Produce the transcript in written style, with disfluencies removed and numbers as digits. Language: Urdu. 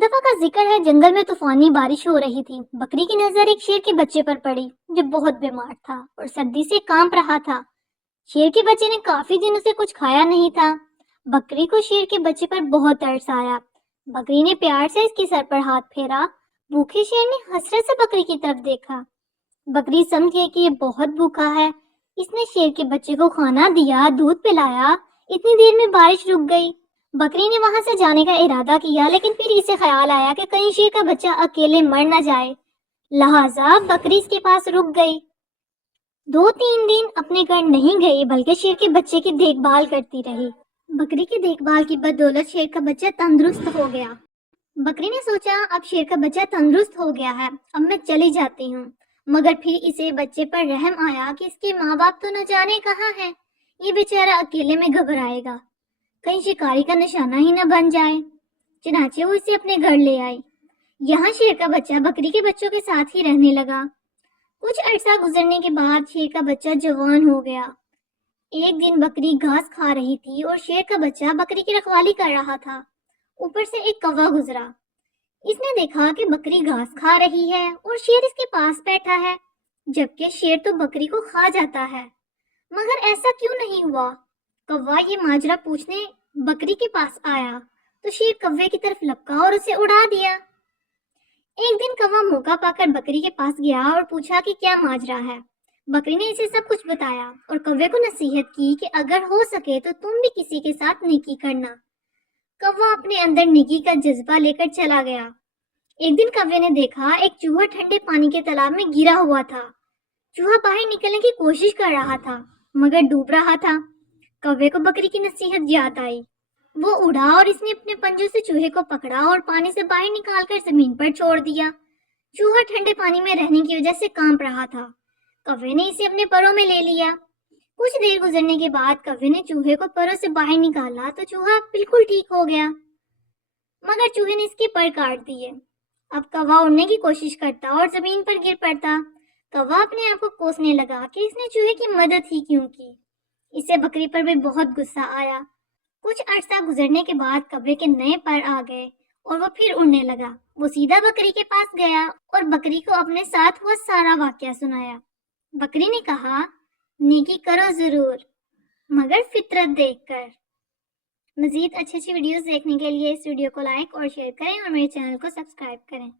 ایک دفعہ کا ذکر ہے، جنگل میں طوفانی بارش ہو رہی تھی۔ بکری کی نظر ایک شیر کے بچے پر پڑی جو بہت بیمار تھا اور سردی سے کانپ رہا تھا۔ شیر کے بچے نے کافی دنوں سے کچھ کھایا نہیں تھا۔ بکری کو شیر کے بچے پر بہت ترس آیا۔ بکری نے پیار سے اس کے سر پر ہاتھ پھیرا۔ بھوکے شیر نے حسرت سے بکری کی طرف دیکھا۔ بکری سمجھ گئی کہ یہ بہت بھوکا ہے۔ اس نے شیر کے بچے کو کھانا دیا، دودھ پلایا۔ اتنی دیر میں بارش رک گئی۔ بکری نے وہاں سے جانے کا ارادہ کیا، لیکن پھر اسے خیال آیا کہ کہیں شیر کا بچہ اکیلے مر نہ جائے، لہٰذا بکری اس کے پاس رک گئی۔ 2-3 دن اپنے گھر نہیں گئی بلکہ شیر کے بچے کی دیکھ بھال کرتی رہی۔ بکری کی دیکھ بھال کی بدولت شیر کا بچہ تندرست ہو گیا۔ بکری نے سوچا اب شیر کا بچہ تندرست ہو گیا ہے، اب میں چلی جاتی ہوں۔ مگر پھر اسے بچے پر رحم آیا کہ اس کے ماں باپ تو نہ جانے کہاں ہیں، یہ بیچارہ اکیلے میں گھبرائے گا، کہیں شکاری کا نشانہ ہی نہ بن جائے۔ چنانچہ وہ اسے اپنے گھر لے آئی۔ یہاں شیر کا بچہ بکری کے بچوں کے ساتھ ہی رہنے لگا۔ کچھ عرصہ گزرنے کے بعد شیر کا بچہ جوان ہو گیا۔ ایک دن بکری گھاس کھا رہی تھی اور شیر کا بچہ بکری کی رکھوالی کر رہا تھا۔ اوپر سے ایک کوا گزرا۔ اس نے دیکھا کہ بکری گھاس کھا رہی ہے اور شیر اس کے پاس بیٹھا ہے، جبکہ شیر تو بکری کو کھا جاتا ہے۔ مگر ایسا کیوں نہیں ہوا؟ کوا یہ ماجرا پوچھنے بکری کے پاس آیا تو شیر کوے کی طرف لپکا اور اسے اڑا دیا۔ ایک دن کوا موقع پا کر بکری کے پاس گیا اور پوچھا کہ کیا ماجرا ہے۔ بکری نے اسے سب کچھ بتایا اور کوے کو نصیحت کی کہ اگر ہو سکے تو تم بھی کسی کے ساتھ نیکی کرنا۔ کوا اپنے اندر نیکی کا جذبہ لے کر چلا گیا۔ ایک دن کوے نے دیکھا ایک چوہا ٹھنڈے پانی کے تالاب میں گرا ہوا تھا۔ چوہا باہر نکلنے کی کوشش کر رہا تھا مگر ڈوب رہا تھا۔ کوے کو بکری کی نصیحت یاد آئی۔ وہ اڑا اور اس نے اپنے پنجوں سے چوہے کو پکڑا اور پانی سے باہر نکال کر زمین پر چھوڑ دیا۔ چوہا ٹھنڈے پانی میں رہنے کی وجہ سے کانپ رہا تھا۔ کوے نے اسے اپنے پروں میں لے لیا۔ کچھ دیر گزرنے کے بعد کوے نے چوہے کو پروں سے باہر نکالا تو چوہا بالکل ٹھیک ہو گیا، مگر چوہے نے اس کے پر کاٹ دیے۔ اب کوا اڑنے کی کوشش کرتا اور زمین پر گر پڑتا۔ کوا اپنے آپ کو کوسنے لگا کہ اس نے چوہے کی مدد ہی کیوں کی۔ اسے بکری پر بھی بہت غصہ آیا۔ کچھ عرصہ گزرنے کے بعد کوے کے نئے پر آ گئے اور وہ پھر اڑنے لگا۔ وہ سیدھا بکری کے پاس گیا اور بکری کو اپنے ساتھ ہوا سارا واقعہ سنایا۔ بکری نے کہا، نیکی کرو ضرور مگر فطرت دیکھ کر۔ مزید اچھی ویڈیوز دیکھنے کے لیے اس ویڈیو کو لائک اور شیئر کریں اور میرے چینل کو سبسکرائب کریں۔